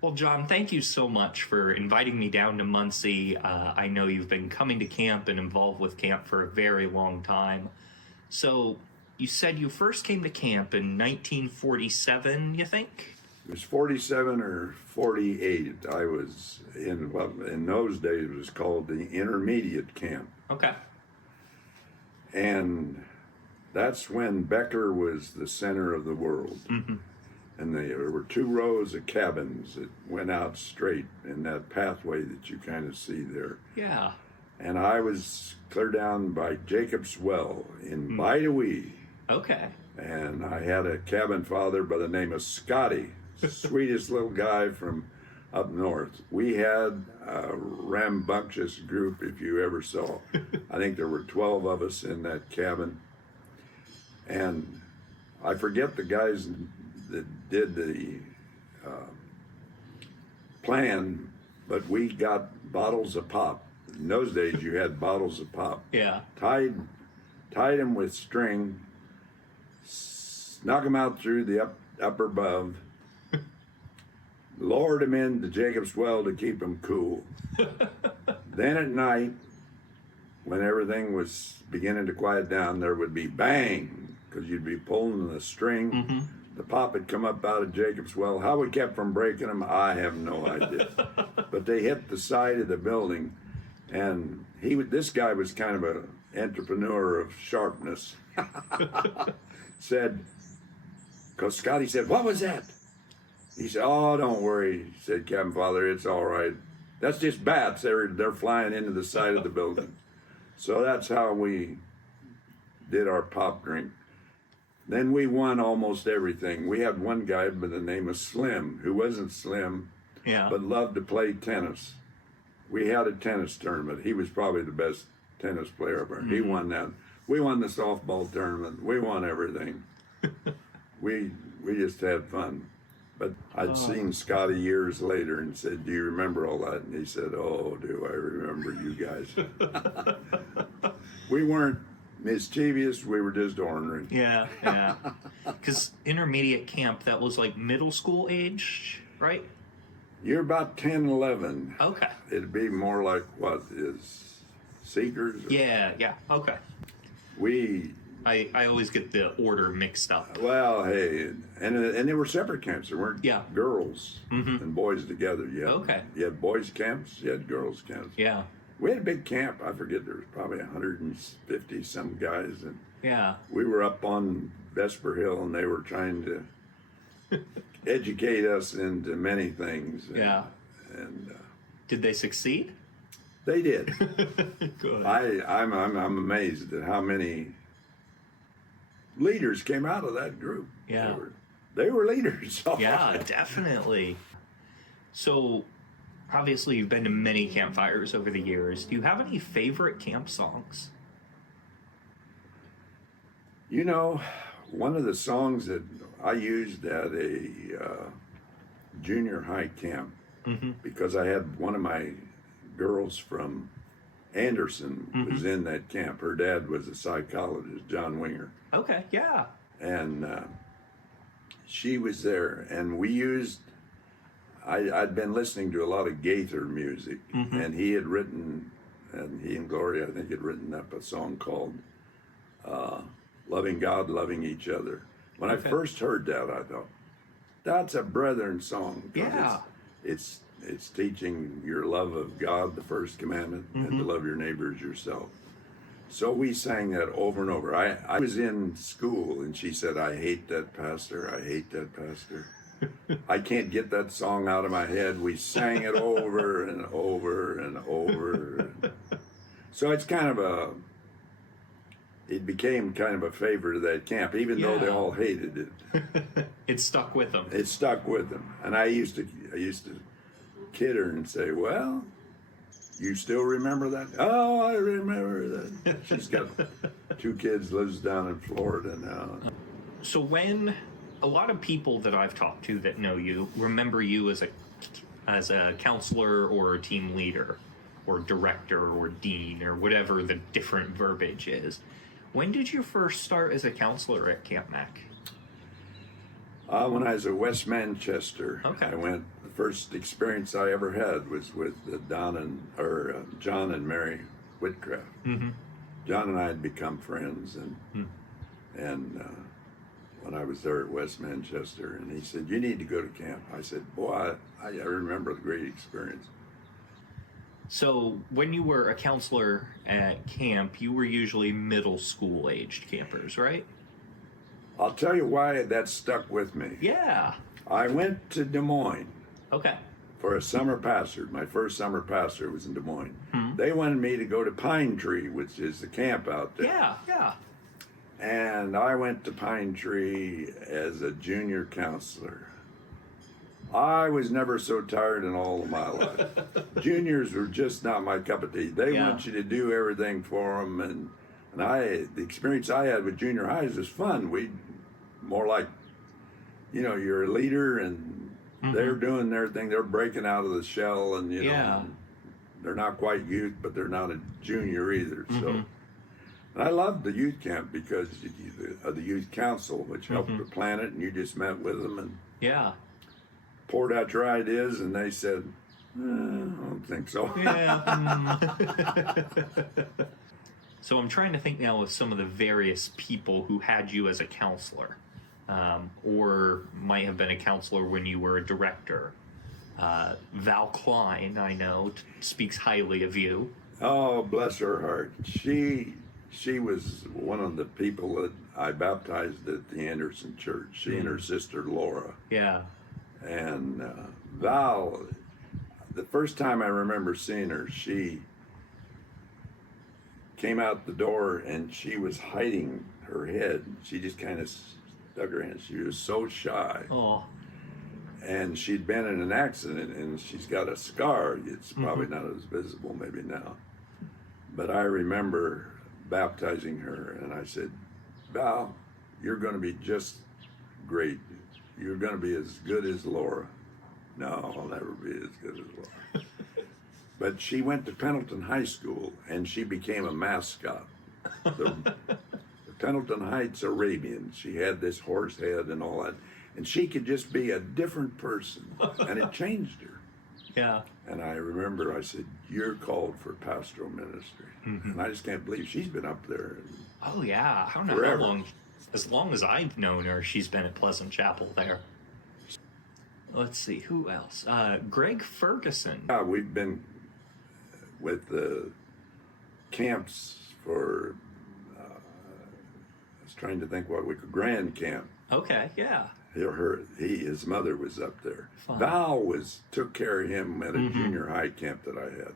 Well, John, thank you so much for inviting me down to Muncie. I know you've been coming to camp and involved with camp for a very long time. So, you said you first came to camp in 1947, you think? It was 47 or 48. I was in what in those days was called the intermediate camp. Okay. And that's when Becker was the center of the world. Mm-hmm. And there were two rows of cabins that went out straight in that pathway that you kind of see there. Yeah. And I was clear down by Jacob's Well in Bidewee. Okay. And I had a cabin father by the name of Scotty, sweetest little guy from up north. We had a rambunctious group, if you ever saw. I think there were 12 of us in that cabin. And I forget the guys that did the plan, but we got bottles of pop. In those days, you had bottles of pop. Yeah. Tied them with string, snuck them out through the upper above, lowered them into Jacob's Well to keep them cool. Then at night, when everything was beginning to quiet down, there would be bang, because you'd be pulling the string. Mm-hmm. The pop had come up out of Jacob's Well. How we kept from breaking them, I have no idea. But they hit the side of the building, and this guy was kind of an entrepreneur of sharpness. Said, because Scotty said, "What was that?" He said, "Oh, don't worry," said Cabin Father, "it's all right. That's just bats. They're flying into the side of the building." So that's how we did our pop drink. Then we won almost everything. We had one guy by the name of Slim, who wasn't slim, Yeah. but loved to play tennis. We had a tennis tournament. He was probably the best tennis player ever. He won that. We won the softball tournament. We won everything. we just had fun. But I'd seen Scotty years later and said, "Do you remember all that?" And he said, "Oh, do I remember you guys?" We weren't mischievous, we were just ornery. Yeah, yeah. Because intermediate camp, that was like middle school age, right? You're about 10, 11. Okay. It'd be more like what is Seekers? Yeah, yeah. Okay. We, I always get the order mixed up. well, hey, and they were separate camps. There weren't Yeah. girls Mhm. and boys together. Okay. You had boys camps, you had girls camps. Yeah, We had a big camp. I forget, there was probably 150 some guys, and yeah. we were up on Vesper Hill, and they were trying to educate us into many things. And, Yeah. And Did they succeed? they did. Good. I'm amazed at how many leaders came out of that group. Yeah. They were leaders. Yeah, definitely. So, obviously, you've been to many campfires over the years. Do you have any favorite camp songs? You know, one of the songs that I used at a junior high camp, Mm-hmm. because I had one of my girls from Anderson was in that camp. Her dad was a psychologist, John Winger, Okay, yeah. and she was there, and we used. I'd been listening to a lot of Gaither music, and he had written, and he and Gloria, I think, had written up a song called "Loving God, Loving Each Other." When Okay. I first heard that, I thought, that's a brethren song. 'Cause Yeah. It's teaching your love of God, the first commandment, and to love your neighbor as yourself. So we sang that over and over. I was in school, and she said, "I hate that pastor. I hate that pastor. I can't get that song out of my head." We sang it over and over and over. So it's it became kind of a favorite of that camp, even though they Yeah. all hated it. It stuck with them. It stuck with them. And I used to kid her and say, "Well, you still remember that?" "Oh, I remember that." She's got 2 kids, lives down in Florida now. So when a lot of people that I've talked to that know you remember you as a counselor or a team leader or director or dean or whatever the different verbiage is. When did you first start as a counselor at Camp Mac? When I was at West Manchester, Okay. I went. The first experience I ever had was with John and Mary Whitcraft. Mm-hmm. John and I had become friends, and Mm. when I was there at West Manchester, and he said, "You need to go to camp." I said, "Boy, I remember the great experience." So when you were a counselor at camp, you were usually middle school aged campers, right? I'll tell you why that stuck with me. Yeah. I went to Des Moines Okay. for a summer pastor. My first summer pastor was in Des Moines. Hmm. They wanted me to go to Pine Tree, which is the camp out there. Yeah, yeah. And I went to Pine Tree as a junior counselor. I was never so tired in all of my life. Juniors were just not my cup of tea. They Yeah. want you to do everything for them, and the experience I had with junior highs was fun. We more like, you're a leader, and they're doing their thing. They're breaking out of the shell, and Yeah. they're not quite youth, but they're not a junior either. So. Mhm. And I loved the youth camp because of the youth council, which helped to plan it, and you just met with them and Yeah. poured out your ideas, and they said, I don't think so. Yeah. So I'm trying to think now of some of the various people who had you as a counselor, or might have been a counselor when you were a director. Val Klein, I know, speaks highly of you. Oh, bless her heart. She was one of the people that I baptized at the Anderson Church. She and her sister Laura. Yeah. And Val, the first time I remember seeing her, she came out the door and she was hiding her head. She just kind of stuck her hand. She was so shy. Oh. And she'd been in an accident, and she's got a scar. It's probably not as visible maybe now. But I remember baptizing her, and I said, "Val, you're going to be just great. You're going to be as good as Laura." No, I'll never be as good as Laura. But she went to Pendleton High School, and she became a mascot. The Pendleton Heights Arabian. She had this horse head and all that. And she could just be a different person, and it changed her. Yeah. And I remember I said, "You're called for pastoral ministry." And I just can't believe she's been up there. Oh, yeah. I don't know Forever. how long. As long as I've known her, she's been at Pleasant Chapel there. Let's see, who else? Greg Ferguson. Yeah, we've been with the camps for, I was trying to think what we could, Grand Camp. Okay, yeah. His mother was up there. Fun. Val took care of him at a junior high camp that I had.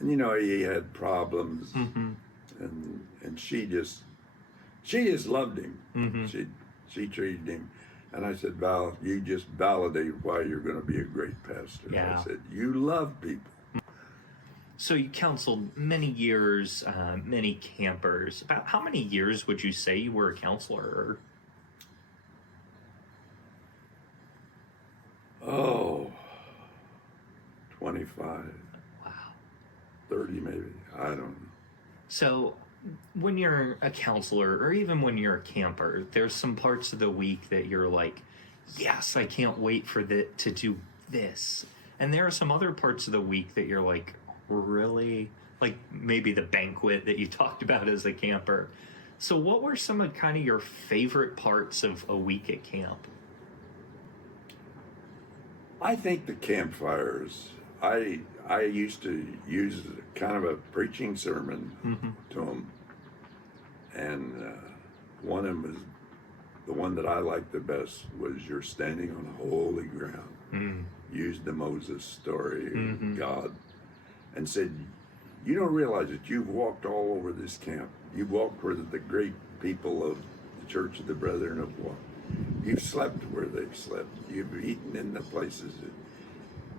And he had problems, and she just loved him. She treated him, and I said, "Val, you just validate why you're going to be a great pastor." Yeah. I said, "You love people." So you counseled many years, many campers. About how many years would you say you were a counselor? Oh, 25, Wow. 30 maybe. I don't know. So when you're a counselor, or even when you're a camper, there's some parts of the week that you're like, yes, I can't wait for to do this. And there are some other parts of the week that you're like, really? Like maybe the banquet that you talked about as a camper. So what were some of kind of your favorite parts of a week at camp? I think the campfires. I used to use kind of a preaching sermon to them, and one of them was the one that I liked the best was "You're standing on holy ground." Used the Moses story of God, and said, "You don't realize that you've walked all over this camp. You've walked where the great people of the Church of the Brethren have walked. You've slept where they've slept. You've eaten in the places."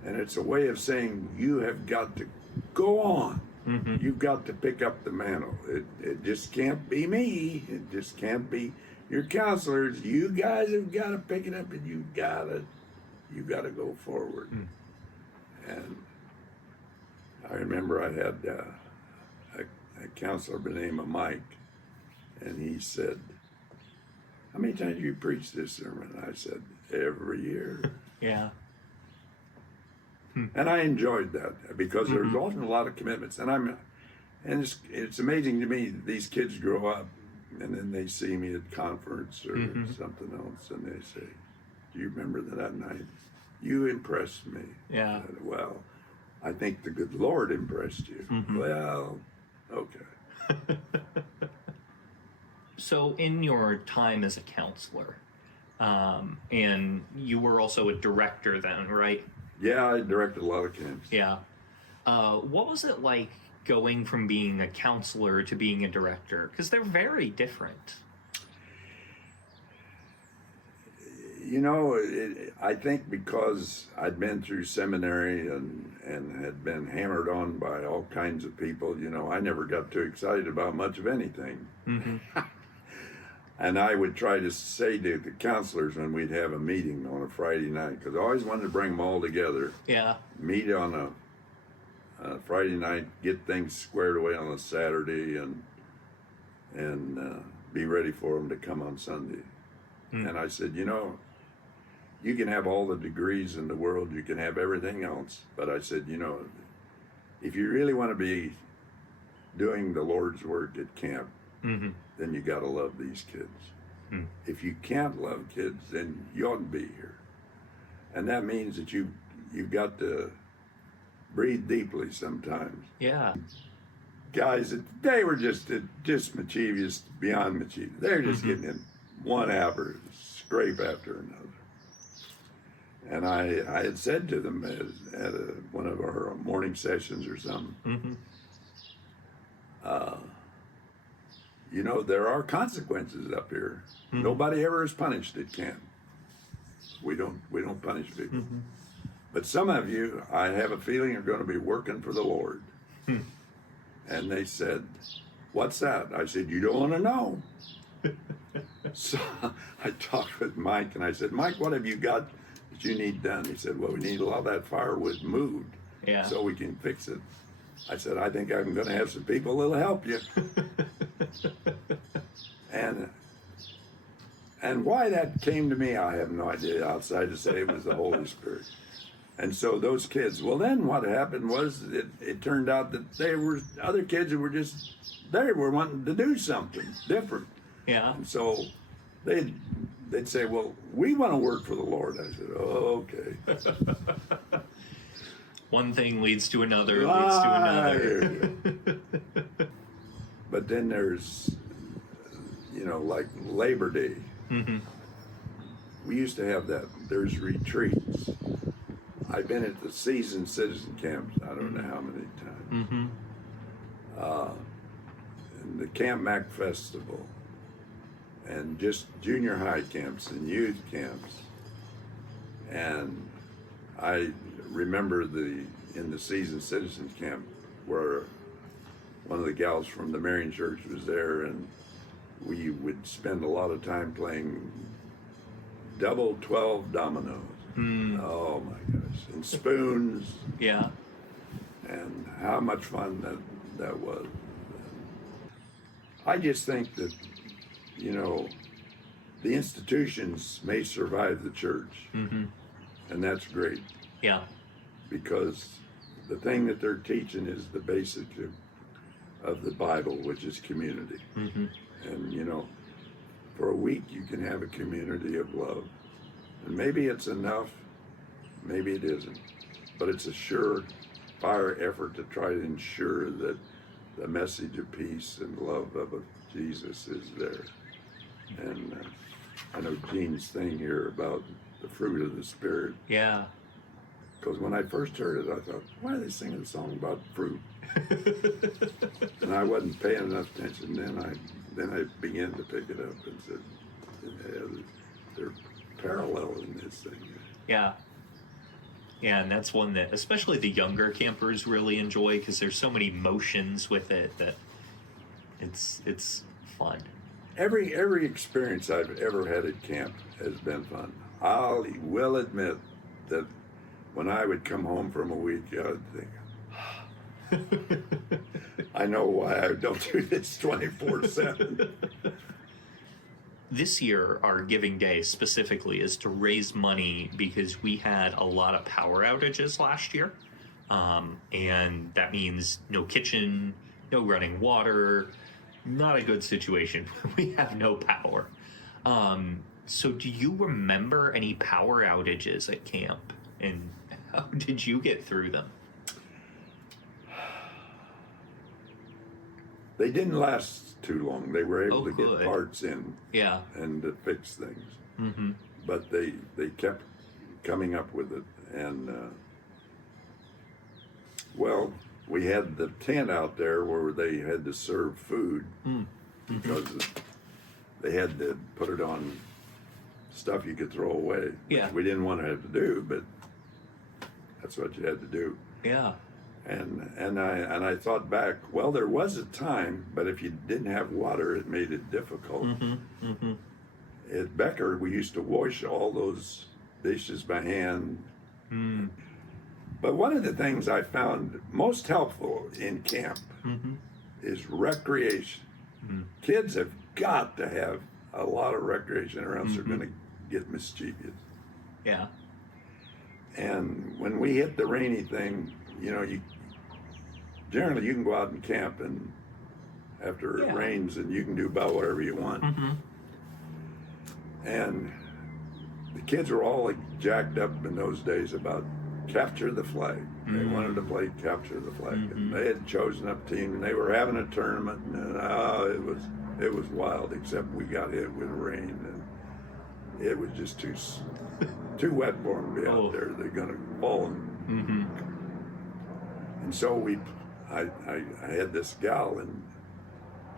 And it's a way of saying you have got to go on. You've got to pick up the mantle. It just can't be me. It just can't be your counselors. You guys have got to pick it up, and you got to go forward. And I remember I had a counselor by the name of Mike, and he said, how many times you preach this sermon? I said, every year. Yeah. And I enjoyed that because there's often a lot of commitments. And it's amazing to me, these kids grow up and then they see me at conference or something else and they say, do you remember that night? You impressed me. Yeah. I said, well, I think the good Lord impressed you. Well, okay. So, in your time as a counselor, and you were also a director then, right? Yeah, I directed a lot of camps. Yeah. What was it like going from being a counselor to being a director? Because they're very different. You know, I think because I'd been through seminary and had been hammered on by all kinds of people, you know, I never got too excited about much of anything. And I would try to say to the counselors when we'd have a meeting on a Friday night, because I always wanted to bring them all together, Yeah. meet on a Friday night, get things squared away on a Saturday, and be ready for them to come on Sunday. And I said, you know, you can have all the degrees in the world, you can have everything else, but I said, you know, if you really want to be doing the Lord's work at camp, then you got to love these kids. If you can't love kids, then you oughtn't be here. And that means that you've got to breathe deeply sometimes. Yeah. Guys, they were just mischievous, beyond mischievous. They're just getting in one scrape after another. And I had said to them at one of our morning sessions or something, you know, there are consequences up here. Nobody ever is punished at camp. We don't punish people. But some of you, I have a feeling, are going to be working for the Lord. And they said, what's that? I said, you don't want to know. So I talked with Mike and I said, Mike, what have you got that you need done? He said, well, we need a lot of that firewood moved so we can fix it. I said, I think I'm going to have some people that'll help you. And why that came to me, I have no idea, outside to say it was the Holy Spirit. And so those kids, well, then what happened was it turned out that there were other kids who were they were wanting to do something different. Yeah. And so they'd say, well, we want to work for the Lord. I said, oh, okay. One thing leads to another, leads to another. But then there's, you know, like Labor Day. We used to have that. There's retreats. I've been at the seasoned citizen camps, I don't know how many times. And the Camp Mac Festival, and just junior high camps and youth camps. And I remember in the seasoned citizens camp where one of the gals from the Marian Church was there, and we would spend a lot of time playing double 12 dominoes. Oh my gosh. And spoons. Yeah. And how much fun that was. I just think that, you know, the institutions may survive the church. And that's great. Yeah. Because the thing that they're teaching is the basic of the Bible, which is community. And, you know, for a week you can have a community of love. And maybe it's enough, maybe it isn't. But it's a sure-fire effort to try to ensure that the message of peace and love of Jesus is there. And I know Gene's thing here about the fruit of the Spirit. Yeah. Because when I first heard it, I thought, why are they singing a song about fruit? And I wasn't paying enough attention. Then I began to pick it up and said, yeah, they're parallel in this thing. Yeah. Yeah, and that's one that especially the younger campers really enjoy because there's so many motions with it that it's fun. Every experience I've ever had at camp has been fun. I will admit that when I would come home from a week, I would think, I know why I don't do this 24/7. this year, our Giving Day specifically is to raise money because we had a lot of power outages last year. And that means no kitchen, no running water, not a good situation. We have no power. So, do you remember any power outages at camp? And how did you get through them? They didn't last too long. They were able Oh, to good. get parts in Yeah. and to fix things, Mm-hmm. but they kept coming up with it. And well, we had the tent out there where they had to serve food because they had to put it on stuff you could throw away, which Yeah. we didn't want to have to do, but that's what you had to do. Yeah. And I thought back, well, there was a time, but if you didn't have water, it made it difficult. Mm-hmm. Mm-hmm. At Becker, we used to wash all those dishes by hand. Mm. But one of the things I found most helpful in camp Mm-hmm. is recreation. Mm. Kids have got to have a lot of recreation or else Mhm. they're going to get mischievous. Yeah. And when we hit the rainy thing, you generally you can go out and camp and after Yeah. it rains and you can do about whatever you want. Mm-hmm. And the kids were all like jacked up in those days about capture the flag. They Mm. wanted to play capture the flag. Mhm. And they had chosen up a team and they were having a tournament and it was wild, except we got hit with rain and it was just too wet for them to be Oh. out there. They're gonna fall. Mm-hmm. And so I had this gal, and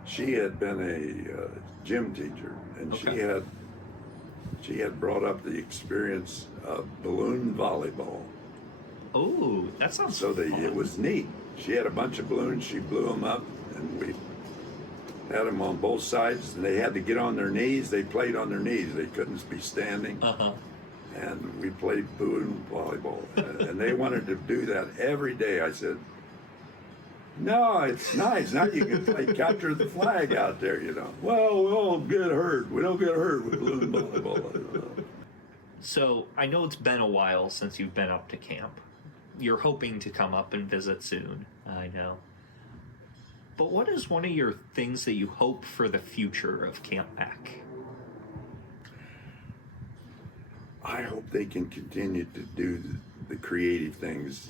she had been a gym teacher, and Okay. she had brought up the experience of balloon volleyball. Oh, that sounds So fun. it was neat. She had a bunch of balloons. She blew them up, and we had them on both sides. And they had to get on their knees. They played on their knees. They couldn't be standing. Uh-huh. And we played balloon volleyball. And they wanted to do that every day. I said, no, it's nice. Now you can play capture the flag out there, Well, we don't get hurt. We don't get hurt with balloon volleyball. So I know it's been a while since you've been up to camp. You're hoping to come up and visit soon, I know. But what is one of your things that you hope for the future of Camp Mac? I hope they can continue to do the creative things.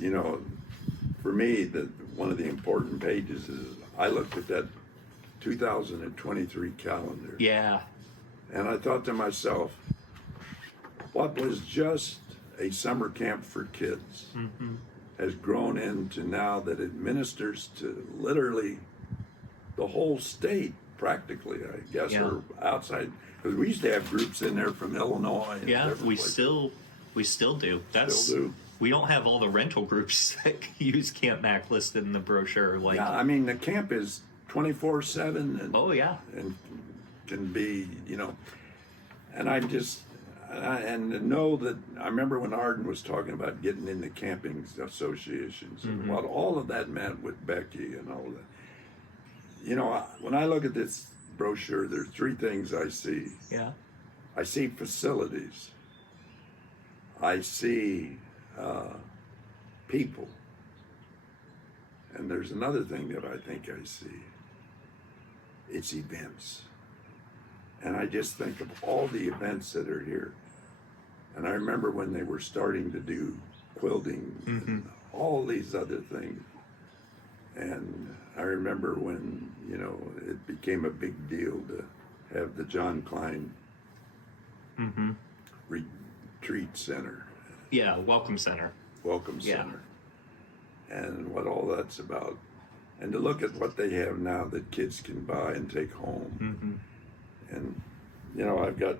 For me, one of the important pages is I looked at that 2023 calendar. Yeah. And I thought to myself, what was just a summer camp for kids Mm-hmm. has grown into now that it ministers to literally the whole state, practically, I guess, Yeah. or outside. Because we used to have groups in there from Illinois. And Yeah, different we places. still do. That's Still do. We don't have all the rental groups that use Camp Mac listed in the brochure. Like, Yeah, I mean, the camp is 24/7 and oh yeah, and can be, and I just and know that I remember when Arden was talking about getting into camping associations and what all of that meant with Becky and all that. When I look at this brochure, there's three things I see. yeah, I see facilities. I see people. And there's another thing that I think I see. It's events. And I just think of all the events that are here. And I remember when they were starting to do quilting and all these other things. And I remember when, it became a big deal to have the John Klein mm-hmm. Retreat Center, yeah. Welcome Center. Welcome Yeah. Center, and what all that's about. And to look at what they have now that kids can buy and take home. Mm-hmm. And, I've got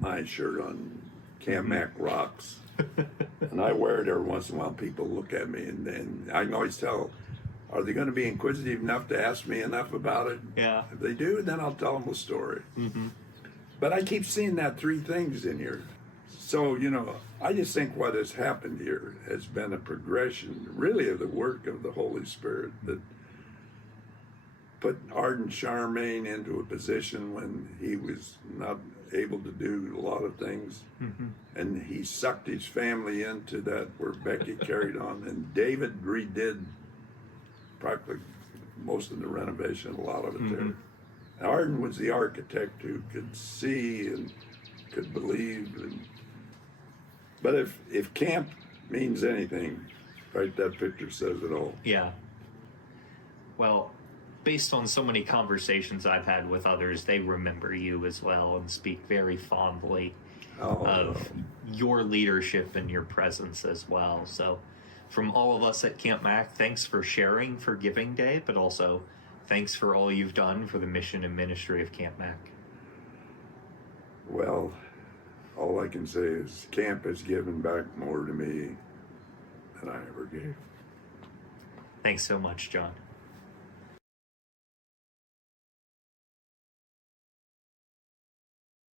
my shirt on, Camp Mac Rocks. And I wear it every once in a while. People look at me, and I can always tell, are they going to be inquisitive enough to ask me enough about it? Yeah. If they do, then I'll tell them a story. Mm-hmm. But I keep seeing that three things in here. So, I just think what has happened here has been a progression, really, of the work of the Holy Spirit. That put Arden Charmaine into a position when he was not able to do a lot of things. And he sucked his family into that where Becky carried on. And David redid practically most of the renovation, a lot of it there. Arden was the architect who could see and could believe. But if camp means anything, right, that picture says it all. Yeah. Well, based on so many conversations I've had with others, they remember you as well and speak very fondly of your leadership and your presence as well. So, from all of us at Camp Mac, thanks for sharing for Giving Day, but also thanks for all you've done for the mission and ministry of Camp Mac. Well, all I can say is camp has given back more to me than I ever gave. Thanks so much, John.